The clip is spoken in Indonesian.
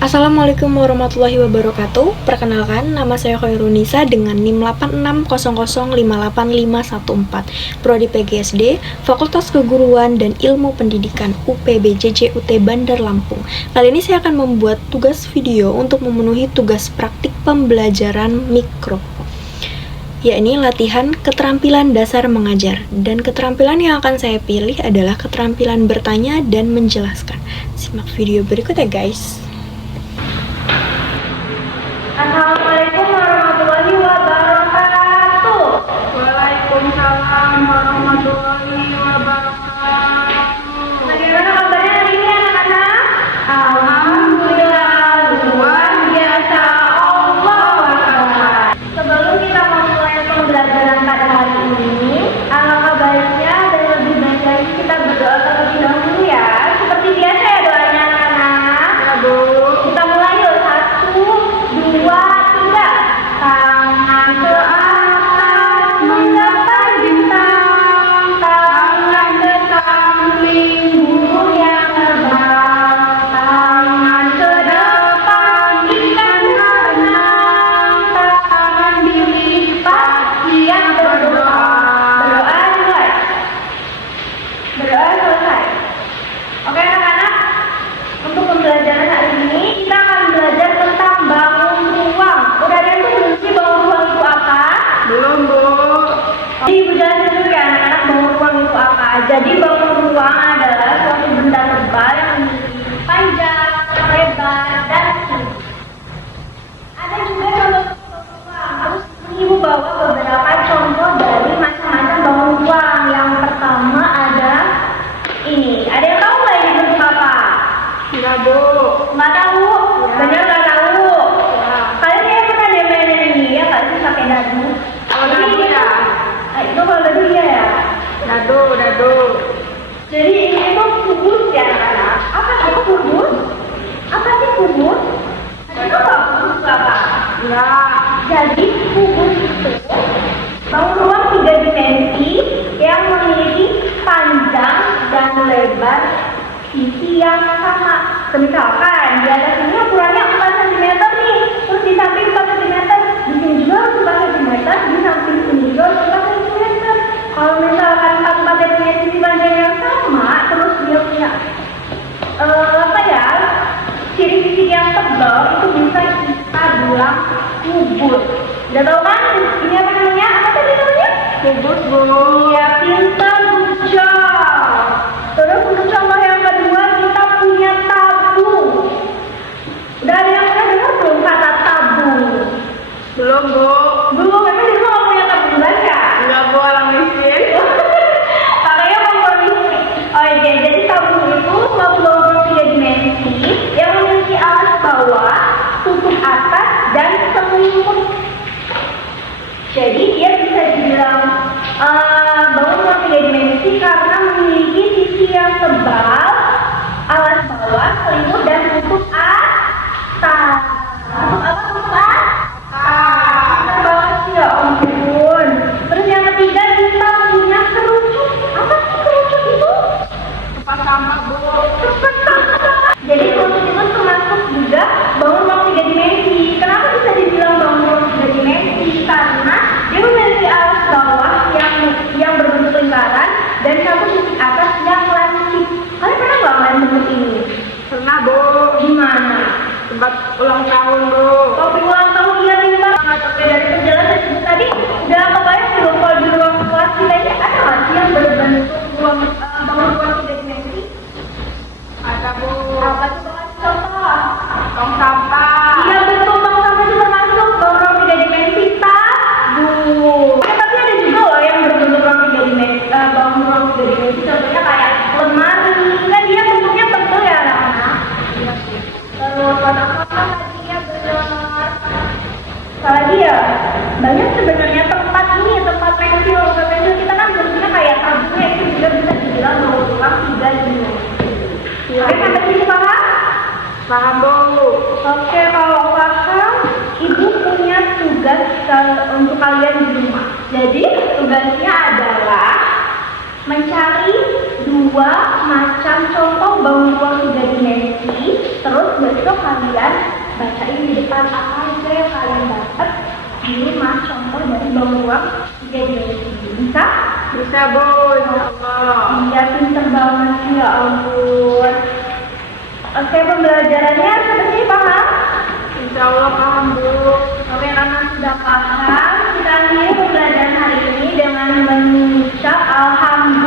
Assalamualaikum warahmatullahi wabarakatuh. Perkenalkan, nama saya Khairunisa dengan NIM 8600585514, Prodi PGSD, Fakultas Keguruan dan Ilmu Pendidikan UPB JJUT Bandar Lampung. Kali ini saya akan membuat tugas video untuk memenuhi tugas praktik pembelajaran mikro, yakni latihan keterampilan dasar mengajar. Dan keterampilan yang akan saya pilih adalah keterampilan bertanya dan menjelaskan. Simak video berikut ya guys. Assalamualaikum warahmatullahi wabarakatuh. Waalaikumsalam warahmatullahi wabarakatuh. Bagaimana kabarnya hari ini anak-anak? Alhamdulillah, luar biasa. Allah Akbar. Sebelum kita memulai pembelajaran pada hari ini, alangkah baiknya dan lebih baik lagi kita berdoa terlebih dahulu ya. Seperti biasa ya doanya anak-anak. Ya, Bu. Kita mulai yuk. 1, 2, 3. Tangan ke atas menggapai bintang, tangan ke samping burung yang terbang, tangan ke depan ikan berenang, tangan dilipat siap berdoa. Berdoa mulai. Berdoa selesai. Oke anak-anak, untuk pembelajaran hari ini kita akan belajar tentang bangun ruang. Udah ada yang belum sih bangun ruang itu apa? Belum, Bu. Jadi Ibu jelasin dulu ya anak-anak, bangun ruang itu apa. Jadi bangun ruang adalah suatu benda tebal yang memiliki panjang, lebar, dan tinggi. Ada juga contoh ruang. Harus Ibu bawa beberapa contoh dari macam-macam bangun ruang. Yang pertama ada ini. Ada yang tahu nggak ini bentuk apa? Ya, Bu. Nggak tahu? Ya. Bener nggak tahu? Ya. Kalian kayak pernah deh mainin ini ya, nggak sih pakai dadu? Oh, dadu ya? Itu kalau dadu iya ya. Dadu. Jadi ini tuh kubus ya anak-anak. Apa sih kubus? Apa sih kubus? Itu apa kubus itu apa? Ya. Jadi kubus itu bangun ruang 3 dimensi yang memiliki panjang dan lebar sisi yang sama. Misalkan di atas ini ukurannya 4 cm nih, terus di samping 4 cm, di sini juga harus 4 cm, di samping sini juga harus 4 cm. Kalau misalkan empat-empatnya punya sisi panjang yang sama, terus dia punya ciri sisi yang tebal, itu bisa kita bilang kubus. Udah tahu kan ini apa namanya? Apa tadi namanya? Kubus, Bu. Iya, pintar, good job. Terus untuk contoh yang kedua, kita punya tabung. Udah ada yang pernah dengar belum kata tabung? Belum, Bu. Belum, memang di rumah nggak punya tabung ya? Enggak, Bu, orang miskin. Makanya kompor listrik. Oh iya, jadi tabung itu suatu bangunan 3 dimensi yang memiliki alas bawah, tutup atas, dan selimut. Jadi dia bisa dibilang bangunan 3 dimensi karena memiliki sisi yang tebal, alas bawah, selimut, dan tutup atas. Tutup apa? Tutup atas. Tebal sih ya ampun. Terus yang ketiga kita punya kerucut. Apa sih kerucut itu? Tempat sampah, Bu. Tempat sampah. Jadi kerucut itu termasuk juga bangun ruang 3 dimensi. Kenapa bisa dibilang bangun ruang 3 dimensi? Karena dia memiliki alas bawah yang berbentuk lingkaran dan satu sisi atas yang lancip. Kalian pernah nggak main bentuk ini? Pernah, Bu. Gimana? Tempat ulang tahun, Bu. Topi ulang tahun dia rimba. Oke, dari penjelasan sebut tadi udah kebayang belum kalau di ruang kelas kita ini ada nggak sih yang berbentuk bangun ruang 3 dimensi? Ada, Bu. Apa tuh contoh? Tong sampah. Iya betul, tong sampah itu termasuk bangun ruang 3 dimensi. Tabung. Tapi ada juga loh yang berbentuk ruang 3 dimensi, bangun ruang 3 dimensi. Contohnya kayak lemari, kan dia bentuknya tebal ya anak-anak. Iya, sih. Terus kotak kotak tadi ya benar. Apalagi ya, banyak sebenarnya tempat ini, tempat pensil kita kan bentuknya kayak tabungnya, itu juga bisa dibilang bangun ruang 3 dimensi. Iya. Oke, sampai sini paham? Paham, Bu. Oke, kalau paham, Ibu punya tugas untuk kalian di rumah. Jadi, tugasnya adalah mencari dua macam contoh bangun ruang tiga dimensi. Terus besok kalian bacain di depan apa aja yang kalian dapat di rumah contoh dari bangun ruang tiga dimensi. Bisa? Bisa, Bu. Insyaallah. Iya, pinter banget, ya ampun. Oke, pembelajarannya seperti paham? Insyaallah paham, Bu. Oke, karena sudah paham, kita akhiri pembelajaran hari ini dengan mengucap alhamdulillah.